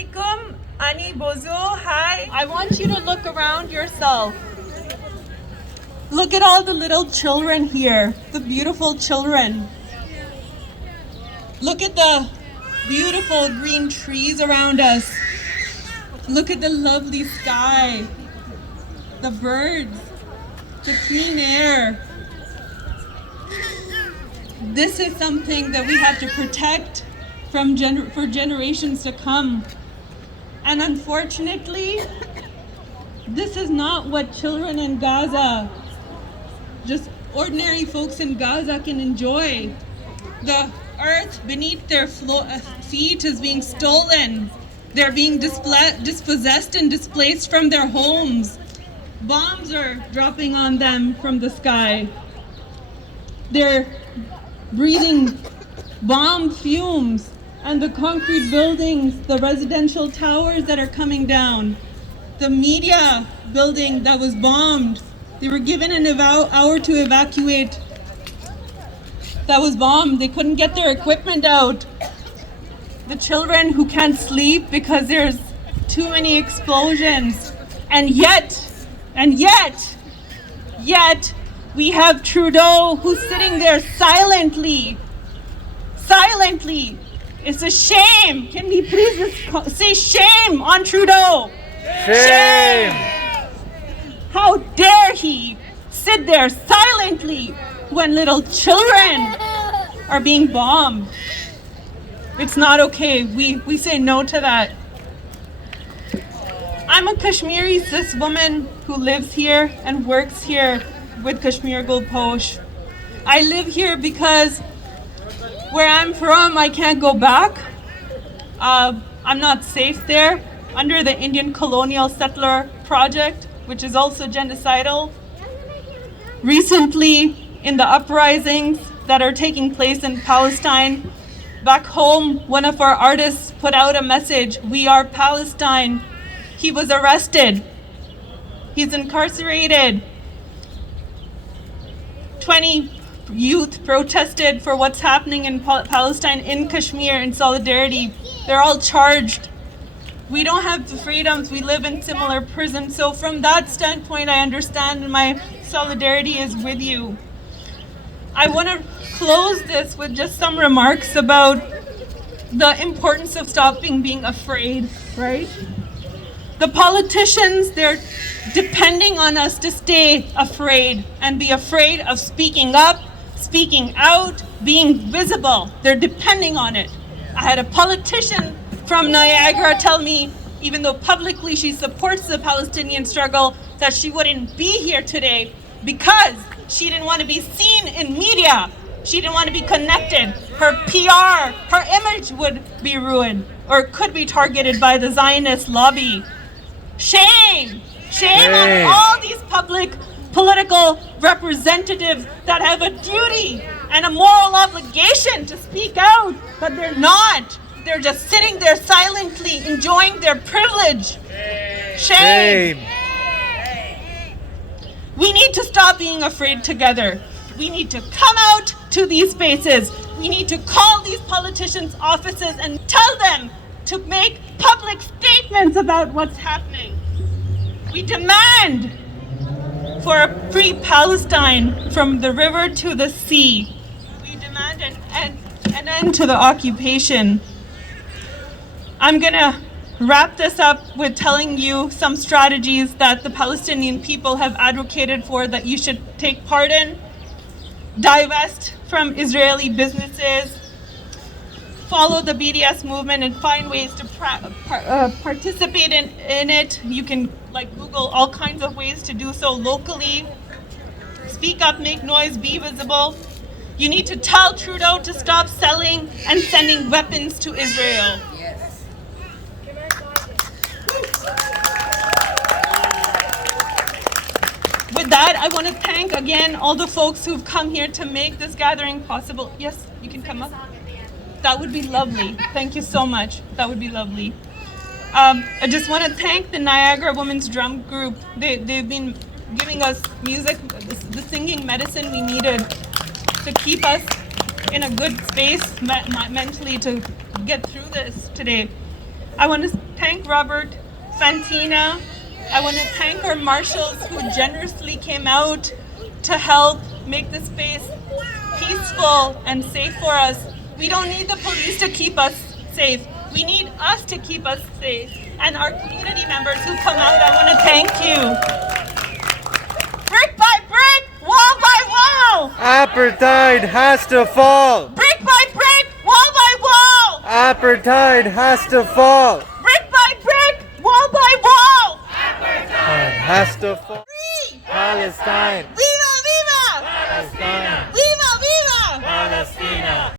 alaikum, Ani Bozo, hi. I want you to look around yourself. Look at all the little children here, the beautiful children. Look at the beautiful green trees around us. Look at the lovely sky, the birds, the clean air. This is something that we have to protect for generations to come. And unfortunately, this is not what children in Gaza, just ordinary folks in Gaza, can enjoy. The earth beneath their feet is being stolen. They're being dispossessed and displaced from their homes. Bombs are dropping on them from the sky. They're breathing bomb fumes, and the concrete buildings, the residential towers that are coming down, the media building that was bombed, they were given an hour to evacuate. That was bombed. They couldn't get their equipment out. The children who can't sleep because there's too many explosions. And yet, we have Trudeau who's sitting there silently. It's a shame. Can we please just say shame on Trudeau? Shame! How dare he sit there silently when little children are being bombed? It's not okay. We say no to that. I'm a Kashmiri cis woman who lives here and works here with Kashmir Gul Posh. I live here because where I'm from, I can't go back. I'm not safe there under the Indian colonial settler project, which is also genocidal. Recently, in the uprisings that are taking place in Palestine, back home, one of our artists put out a message, "We are Palestine." He was arrested. He's incarcerated. 20 youth protested for what's happening in Palestine, in Kashmir, in solidarity. They're all charged. We don't have the freedoms. We live in similar prisons. So from that standpoint, I understand, and my solidarity is with you. I want to close this with just some remarks about the importance of stopping being afraid, right? The politicians, they're depending on us to stay afraid and be afraid of speaking up, speaking out, being visible. They're depending on it. I had a politician from Niagara tell me, even though publicly she supports the Palestinian struggle, that she wouldn't be here today because she didn't want to be seen in media. She didn't want to be connected. Her PR, her image would be ruined or could be targeted by the Zionist lobby. Shame! Shame on all these public political representatives that have a duty and a moral obligation to speak out, but they're not. They're just sitting there silently enjoying their privilege. Shame! We need to stop being afraid together. We need to come out to these spaces. We need to call these politicians' offices and tell them to make public statements about what's happening. We demand for a free Palestine from the river to the sea. We demand an end to the occupation. I'm going to wrap this up with telling you some strategies that the Palestinian people have advocated for that you should take part in. Divest from Israeli businesses. Follow the BDS movement and find ways to participate in it. You can Google all kinds of ways to do so locally. Speak up, make noise, be visible. You need to tell Trudeau to stop selling and sending weapons to Israel. Yes. With that, I want to thank again all the folks who've come here to make this gathering possible. Yes, you can come up. That would be lovely. Thank you so much. That would be lovely. I just want to thank the Niagara Women's Drum Group. They've been giving us music, the singing medicine we needed to keep us in a good space mentally to get through this today. I want to thank Robert Fantina. I want to thank our marshals who generously came out to help make the space peaceful and safe for us. We don't need the police to keep us safe. We need us to keep us safe. And our community members who come out, I want to thank you. Brick by brick, wall by wall. Apartheid has to fall. Brick by brick, wall by wall. Apartheid has to fall. Brick by brick, wall by wall. Apartheid has to fall. Free! Palestine. Viva, viva! Palestine. Viva, viva! Palestina.